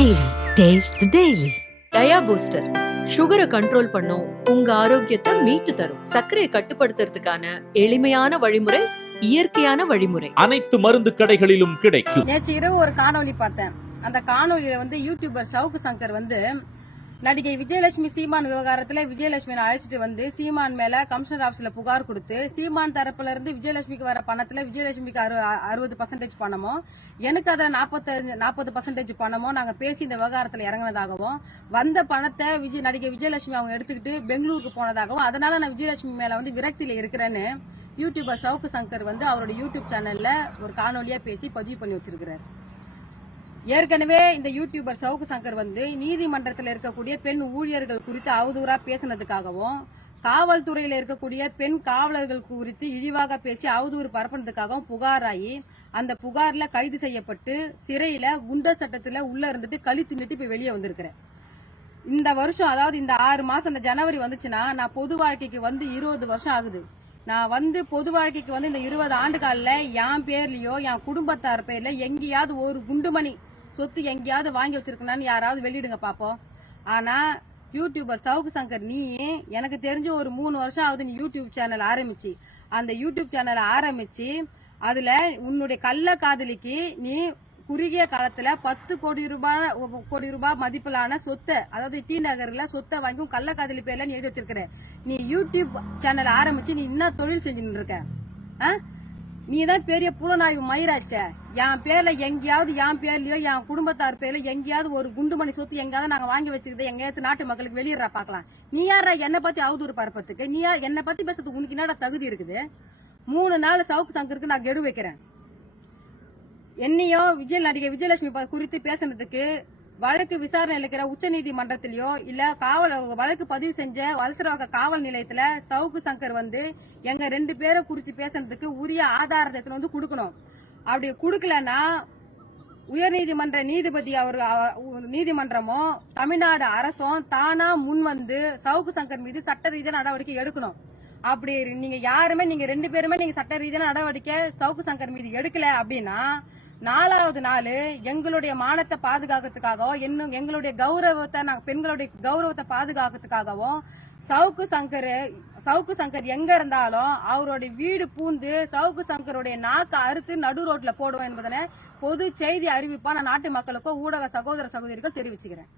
Daily. Taste the Daily. Dia booster சுகரை control பண்ணும், உங்க ஆரோக்கியத்தை மீட்டு தரும். சர்க்கரையை கட்டுப்படுத்துறதுக்கான எளிமையான வழிமுறை, இயற்கையான வழிமுறை. அனைத்து மருந்து கடைகளிலும் கிடைக்கும். நேற்று இரவு ஒரு காணொலி பார்த்தேன். அந்த காணொலியில யூடியூபர் சவுக்கு சங்கர் நடிகை விஜயலட்சுமி சீமான் விவகாரத்துல விஜயலட்சுமி அழைச்சிட்டு சீமான் மேல கமிஷனர் ஆபீஸ்ல புகார் கொடுத்து, சீமான் தரப்புல இருந்து விஜயலட்சுமிக்கு வர பணத்துல விஜயலட்சுமிக்கு 60% பணமும், எனக்கு அதுல 40% பணமும் நாங்க பேசி இந்த விவகாரத்துல இறங்கினதாகவும், வந்த பணத்தை நடிகை விஜயலட்சுமி அவங்க எடுத்துக்கிட்டு பெங்களூருக்கு போனதாகவும், அதனால நான் விஜயலட்சுமி மேல விரக்தியில இருக்கிறேன்னு யூடியூபர் சவுக்கு சங்கர் அவரோட யூடியூப் சேனல்ல ஒரு காணொலியா பேசி பதிவு பண்ணி வச்சிருக்கிறார். ஏற்கனவே இந்த யூடியூபர் சவுக்கு சங்கர் நீதிமன்றத்தில் இருக்கக்கூடிய பெண் ஊழியர்கள் குறித்து அவதூறா பேசினதுக்காகவும், காவல்துறையில இருக்கக்கூடிய பெண் காவலர்கள் குறித்து இழிவாக பேசி அவதூறு பரப்புனதுக்காகவும் புகாராகி, அந்த புகார்ல கைது செய்யப்பட்டு சிறையில குண்டர் சட்டத்துல உள்ள இருந்துட்டு களி தின்னுட்டு இப்ப வெளியே வந்திருக்கிறேன். இந்த வருஷம், அதாவது இந்த 6 மாசம், இந்த ஜனவரி வந்துச்சுன்னா நான் பொது வாழ்க்கைக்கு 20 வருஷம் ஆகுது. நான் பொது வாழ்க்கைக்கு இந்த 20 ஆண்டு காலில் என் பேர்லயோ என் குடும்பத்தார் பேர்ல எங்கேயாவது ஒரு குண்டுமணி சொத்து எங்கேயாவது வாங்கி வச்சிருக்கனான்னு யாராவது வெளியிடுங்க பாப்போம். ஆனா யூடியூபர் சவுக்கு சங்கர், நீ எனக்கு தெரிஞ்ச ஒரு 3 வருஷம் ஆகுது நீ யூடியூப் சேனல் ஆரம்பிச்சு, அந்த யூடியூப் சேனல் ஆரம்பிச்சு அதுல உன்னுடைய கள்ள காதலிக்கு நீ குறுகிய காலத்துல 10 கோடி ரூபாய் மதிப்பிலான சொத்தை, அதாவது டி நகர்ல சொத்தை வாங்கி கள்ள காதலி பேர்ல நீ எழுதி வச்சிருக்கிற. நீ யூடியூப் சேனல் ஆரம்பிச்சு நீ என்ன தொழில் செஞ்சுட்டு இருக்க? நீ தான் பெரிய புலனாய்வு மயிராச்ச. என் பேர்ல எங்கேயாவது, என் பேர்லயோ என் குடும்பத்தார் பேர்ல எங்கேயாவது ஒரு குண்டுமணி சொத்து எங்கேயாவது நாங்க வாங்கி வச்சுக்கிது எங்கேயாவது நாட்டு மக்களுக்கு வெளியிடறா பாக்கலாம். நீ யாரா என்னை பத்தி அவதூறு பரப்பத்துக்கு? நீ என்னை பத்தி பேசுறதுக்கு உனக்கு என்னடா தகுதி இருக்குது? 3 நாள் சவுக்கு சங்கருக்கு நான் கெடு வைக்கிறேன். என்னையும் நடிகை விஜயலட்சுமி குறித்து பேசுனதுக்கு வழக்கு விசாரணை இருக்கிற உச்ச நீதிமன்றத்திலயோ இல்ல வழக்கு பதிவு செஞ்ச வலசரவாக்க காவல் நிலையத்துல சவுக்கு சங்கர் எங்க 2 பேரை குறிச்சு பேசுறதுக்கு உரிய ஆதாரத்தை கொடுக்கணும். அப்படி கொடுக்கலன்னா உயர்நீதிமன்ற நீதிபதி நீதிமன்றமும் தமிழ்நாடு அரசும் தானா முன் சவுக்கு சங்கர் மீது சட்ட ரீதியான நடவடிக்கை எடுக்கணும். அப்படி நீங்க யாருமே, நீங்க 2 பேருமே நீங்க சட்ட ரீதியான நடவடிக்கை சவுக்கு சங்கர் மீது எடுக்கல அப்படின்னா 4வது நாள் எங்களுடைய மானத்தை பாதுகாக்கிறதுக்காகவும், இன்னும் எங்களுடைய கௌரவத்தை, பெண்களுடைய கௌரவத்தை பாதுகாக்கிறதுக்காகவும் சவுக்கு சங்கர் எங்க இருந்தாலும் அவருடைய வீடு பூந்து சவுக்கு சங்கருடைய நாக்க அறுத்து நடு ரோட்ல போடுவோம் என்பதனை பொது செய்தி அறிவிப்பா நான் நாட்டு மக்களுக்கும் ஊடக சகோதர சகோதரிகள் தெரிவிச்சுக்கிறேன்.